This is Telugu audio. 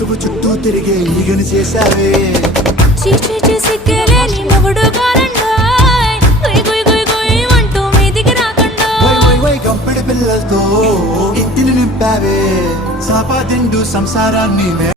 వస్తువు చుట్టూ తిరిగే ఈగని చేశావే. చీచి సిగ్గలేని మొగుడు కారండాయ్, గుయ్ గుయ్ గుయ్ గుయ్ అంటూ మీదికి రాకండా. వై గంపెడి పిల్లలతో ఇంటిని నింపావే. సాపా దిండు సంసారాన్ని